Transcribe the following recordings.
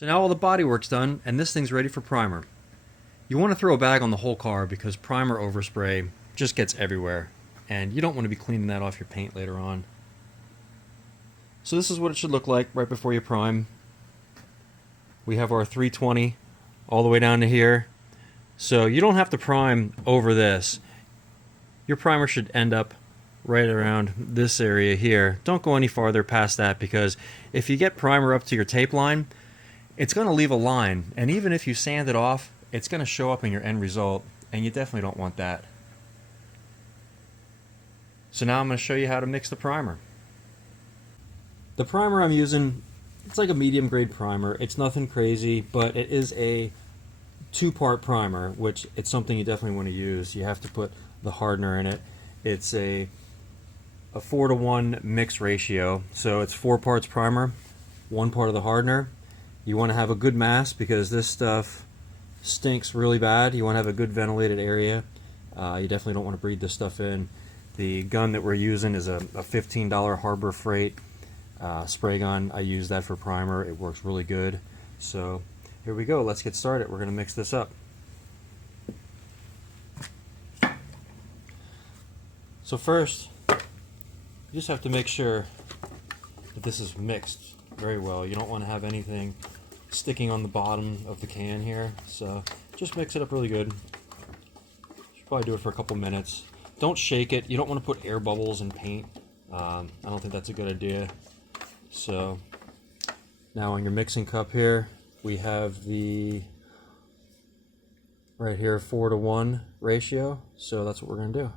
So now all the body work's done and this thing's ready for primer. You want to throw a bag on the whole car because primer overspray just gets everywhere and you don't want to be cleaning that off your paint later on. So this is what it should look like right before you prime. We have our 320 all the way down to here. So you don't have to prime over this. Your primer should end up right around this area here. Don't go any farther past that because if you get primer up to your tape line, it's going to leave a line. And even if you sand it off, it's going to show up in your end result. And you definitely don't want that. So now I'm going to show you how to mix the primer. The primer I'm using, it's like a medium grade primer. It's nothing crazy, but it is a two-part primer, which it's something you definitely want to use. You have to put the hardener in it. It's a 4-to-1 mix ratio, so it's 4 parts primer, 1 part of the hardener. You want to have a good mass because this stuff stinks really bad. You want to have a good ventilated area. You definitely don't want to breathe this stuff in. The gun that we're using is a $15 Harbor Freight spray gun. I use that for primer. It works really good. So here we go. Let's get started. We're going to mix this up. So first, you just have to make sure that this is mixed very well. You don't want to have anything sticking on the bottom of the can here. So just mix it up really good. Should probably do it for a couple minutes. Don't shake it. You don't want to put air bubbles in paint. I don't think that's a good idea. So now on your mixing cup here, we have the right here 4-to-1 ratio. So that's what we're going to do.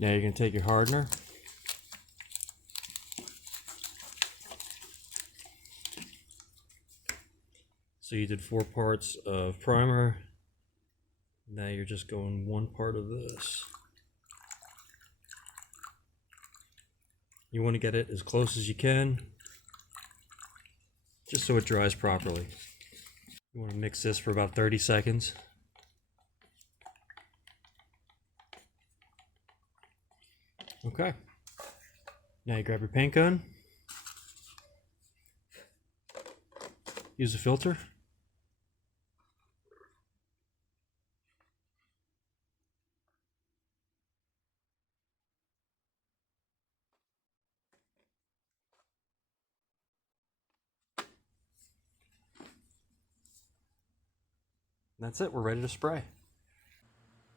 Now you're going to take your hardener. So you did 4 parts of primer. Now you're just going 1 part of this. You want to get it as close as you can, just so it dries properly. You want to mix this for about 30 seconds. Okay. Now you grab your paint gun. Use a filter. That's it, we're ready to spray.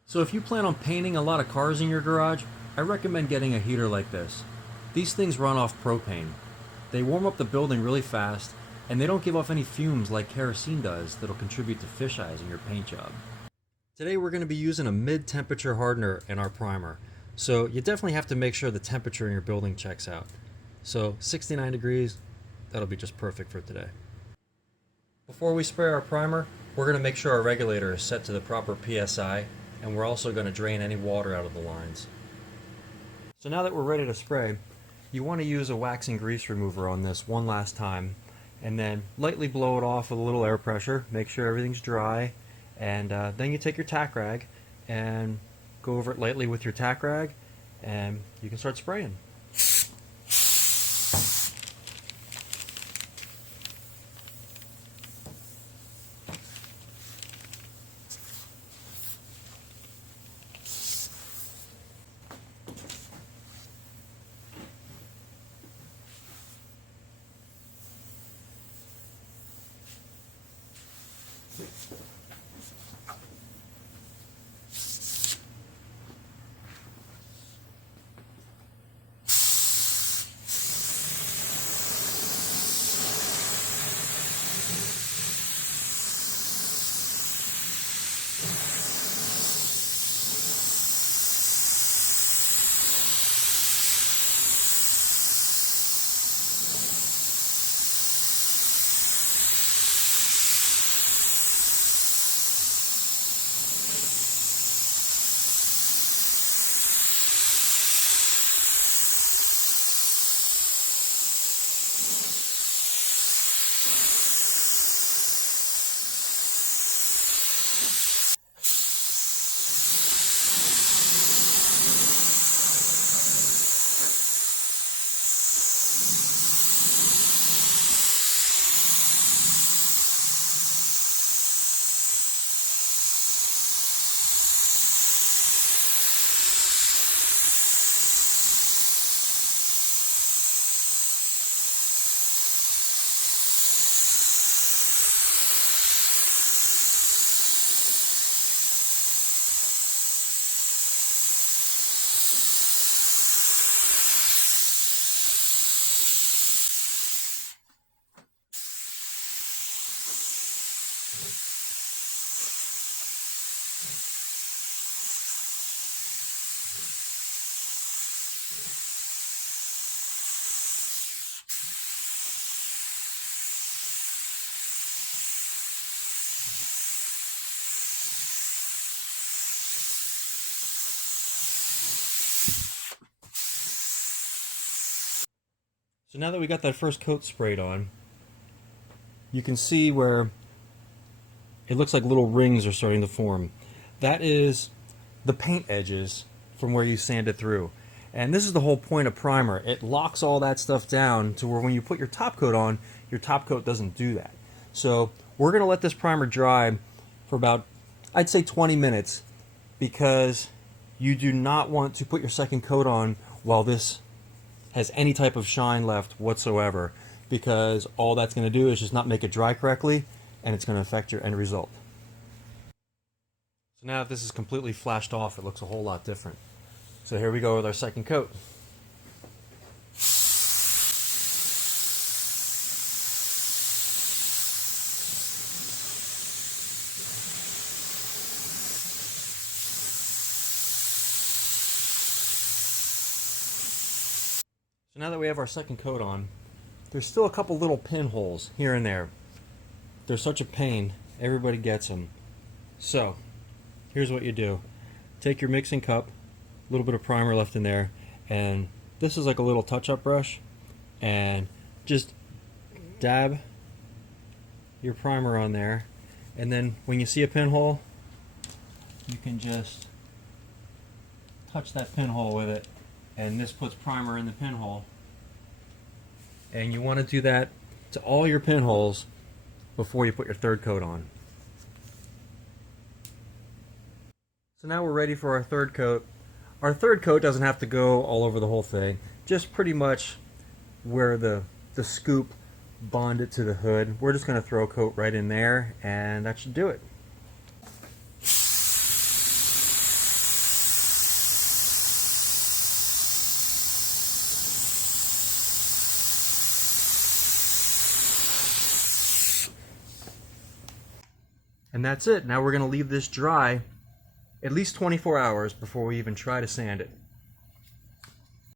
So if you plan on painting a lot of cars in your garage, I recommend getting a heater like this. These things run off propane. They warm up the building really fast, and they don't give off any fumes like kerosene does that'll contribute to fish eyes in your paint job. Today we're going to be using a mid-temperature hardener in our primer, so you definitely have to make sure the temperature in your building checks out. So 69 degrees, that'll be just perfect for today. Before we spray our primer, we're going to make sure our regulator is set to the proper PSI, and we're also going to drain any water out of the lines. So now that we're ready to spray, you want to use a wax and grease remover on this one last time, and then lightly blow it off with a little air pressure, make sure everything's dry, and then you take your tack rag and go over it lightly with your tack rag, and you can start spraying. So now that we got that first coat sprayed on, you can see where it looks like little rings are starting to form. That is the paint edges from where you sanded through. And this is the whole point of primer. It locks all that stuff down to where when you put your top coat on, your top coat doesn't do that. So we're going to let this primer dry for about, I'd say 20 minutes, because you do not want to put your second coat on while this has any type of shine left whatsoever, because all that's going to do is just not make it dry correctly, and it's going to affect your end result. So now that this is completely flashed off, it looks a whole lot different. So here we go with our second coat. So now that we have our second coat on, there's still a couple little pinholes here and there. They're such a pain. Everybody gets them. So here's what you do. Take your mixing cup, a little bit of primer left in there, and this is like a little touch-up brush, and just dab your primer on there, and then when you see a pinhole, you can just touch that pinhole with it, and this puts primer in the pinhole. And you want to do that to all your pinholes before you put your third coat on. So now we're ready for our third coat. Our third coat doesn't have to go all over the whole thing, just pretty much where the scoop bonded to the hood. We're just going to throw a coat right in there, and that should do it. And that's it. Now we're going to leave this dry at least 24 hours before we even try to sand it.